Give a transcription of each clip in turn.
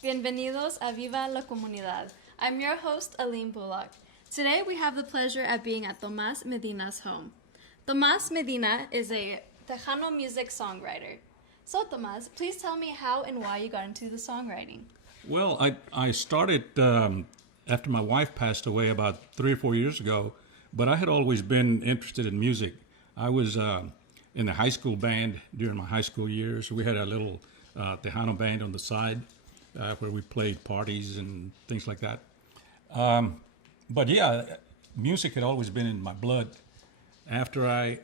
Bienvenidos a Viva la Comunidad. I'm your host, Alyn Bullock. Today we have the pleasure at being at Tomas Medina's home. Tomas Medina is a Tejano music songwriter. So Tomas, please tell me how and why you got into the songwriting. Well, I started after my wife passed away about 3 or 4 years ago, but I had always been interested in music. I was in the high school band during my high school years. We had a little Tejano band on the side where we played parties and things like that. But yeah, music had always been in my blood. After I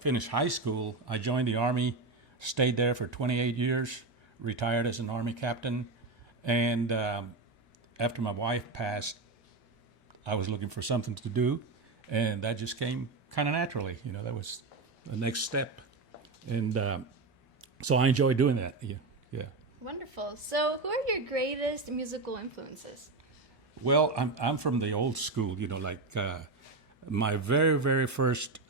finished high school, I joined the Army, stayed there for 28 years, retired as an Army captain, and after my wife passed, I was looking for something to do, and that just came kind of naturally. You know, that was the next step, and so I enjoy doing that. Yeah. Wonderful. So who are your greatest musical influences? Well, I'm from the old school. You know, like my very first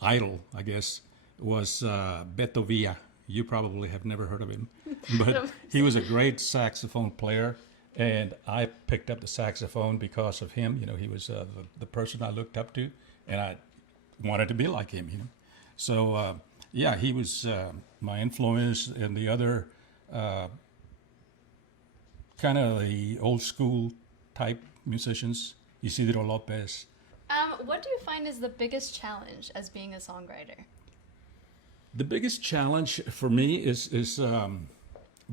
idol, I guess, was Beto Villa. You probably have never heard of him, but he was a great saxophone player, and I picked up the saxophone because of him. You know, he was the person I looked up to, and I wanted to be like him. You know, so yeah, he was my influence, and the other kind of the old school type musicians, Isidro Lopez. What do you find is the biggest challenge as being a songwriter? The biggest challenge for me is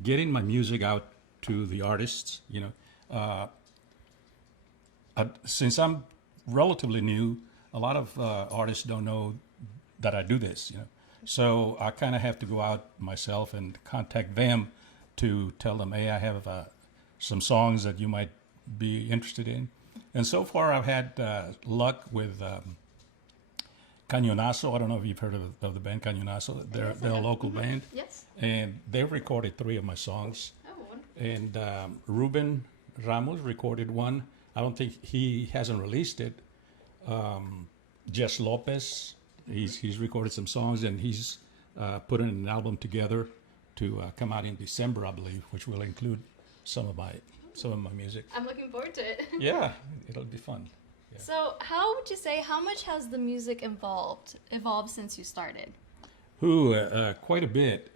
getting my music out to the artists. You know, since I'm relatively new, a lot of artists don't know that I do this. You know, so I kind of have to go out myself and contact them to tell them, hey, I have some songs that you might be interested in. And so far, I've had luck with Cañonazo. I don't know if you've heard of the band Cañonazo. They're a local band. Yes. And they've recorded 3 of my songs. Oh, wonderful. And Ruben Ramos recorded one. I don't think he hasn't released it. Jess Lopez, he's recorded some songs, and he's putting an album together to come out in December, I believe, which will include some of my music. I'm looking forward to it. Yeah, it'll be fun. Yeah. So how would you say, how much has the music evolved since you started? Quite a bit.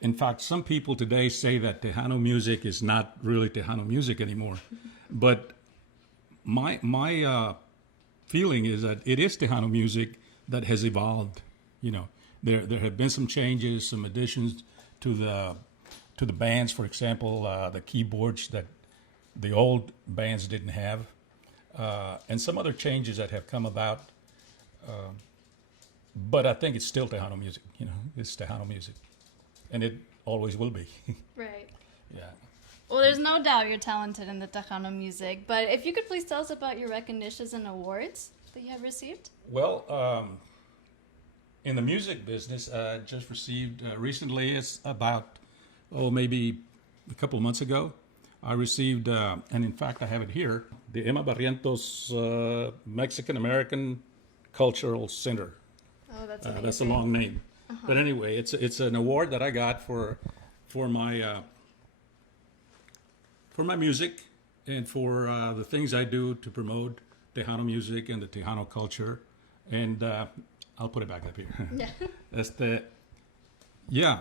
In fact, some people today say that Tejano music is not really Tejano music anymore. But my feeling is that it is Tejano music that has evolved. You know, there have been some changes, some additions to the bands. For example, the keyboards that the old bands didn't have. And some other changes that have come about. But I think it's still Tejano music, you know, it's Tejano music. And it always will be. Right. Yeah. Well, there's no doubt you're talented in the Tejano music, but if you could please tell us about your recognitions and awards that you have received. Well, in the music business, I just received recently, it's about, maybe a couple of months ago, I received, and in fact I have it here, the Emma Barrientos Mexican American Cultural Center. Oh, that's amazing. That's a long name. Uh-huh. But anyway, it's an award that I got for my music and for the things I do to promote Tejano music and the Tejano culture. And I'll put it back up here. Yeah.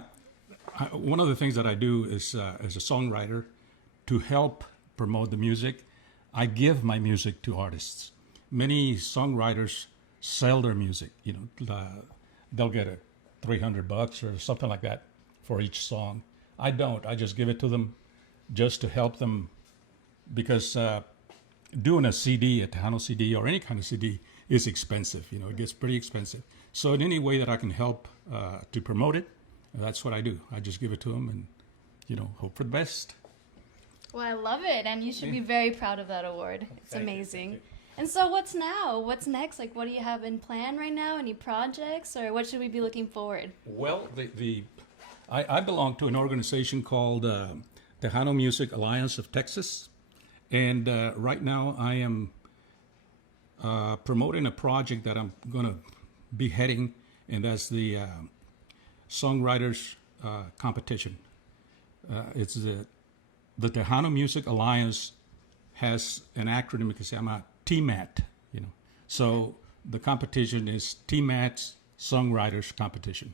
One of the things that I do is as a songwriter, to help promote the music, I give my music to artists. Many songwriters sell their music. You know, they'll get $300 or something like that for each song. I don't. I just give it to them just to help them, because doing a CD, a Tejano CD or any kind of CD is expensive. You know, it gets pretty expensive. So in any way that I can help to promote it, that's what I do. I just give it to them and, you know, hope for the best. Well, I love it, and you should be very proud of that award. It's amazing. Thank you. And so what's now? What's next? Like, what do you have in plan right now? Any projects, or what should we be looking forward? Well, I belong to an organization called Tejano Music Alliance of Texas, and right now I am promoting a project that I'm going to be heading, and that's the songwriters competition. It's the Tejano Music Alliance has an acronym que se llama TMAT. So the competition is TMAT's Songwriters Competition,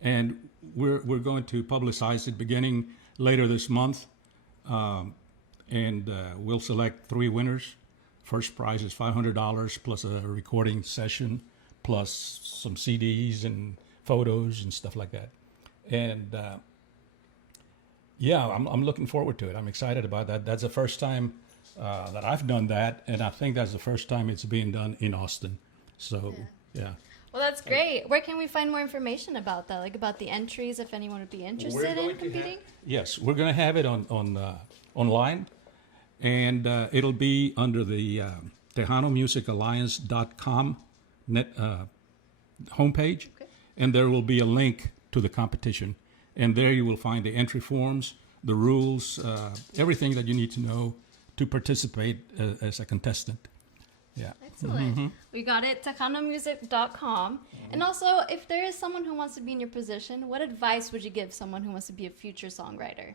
and we're going to publicize it beginning later this month, and we'll select 3 winners. First prize is $500 plus a recording session, plus some CDs and photos and stuff like that. And I'm looking forward to it. I'm excited about that. That's the first time that I've done that, and I think that's the first time it's being done in Austin. So, yeah. Well, that's great. Where can we find more information about that, like about the entries, if anyone would be interested in competing? Yes, we're going to have it on online, and it'll be under the TejanoMusicAlliance.com homepage, and there will be a link to the competition, and there you will find the entry forms, the rules, everything that you need to know to participate as a contestant. Yeah. Excellent. Mm-hmm. We got it, tejanomusic.com. Mm-hmm. And also, if there is someone who wants to be in your position, what advice would you give someone who wants to be a future songwriter?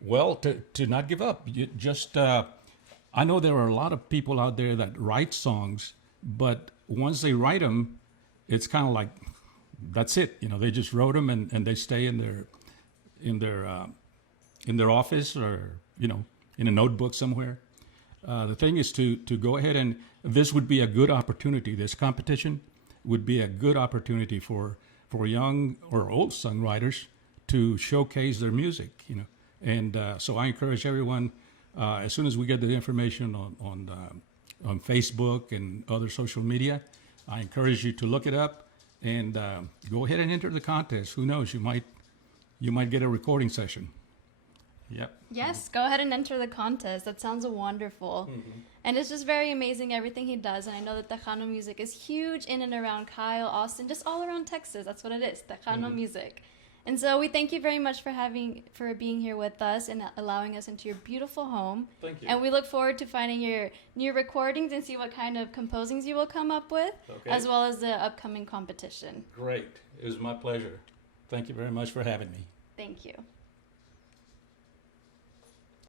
Well, to not give up. You just, I know there are a lot of people out there that write songs, but once they write them, it's kind of like, that's it. They just wrote them and they stay in their office or, in a notebook somewhere. The thing is to go ahead, and this would be a good opportunity. This competition would be a good opportunity for young or old songwriters to showcase their music, And so I encourage everyone, as soon as we get the information on Facebook and other social media, I encourage you to look it up and go ahead and enter the contest. Who knows? You might get a recording session. Yep. Yes, go ahead and enter the contest. That sounds wonderful. Mm-hmm. And it's just very amazing everything he does. And I know that Tejano music is huge in and around Kyle, Austin, just all around Texas. That's what it is, Tejano music. And so we thank you very much for being here with us and allowing us into your beautiful home. Thank you. And we look forward to finding your new recordings and see what kind of composings you will come up with, as well as the upcoming competition. Great. It was my pleasure. Thank you very much for having me. Thank you.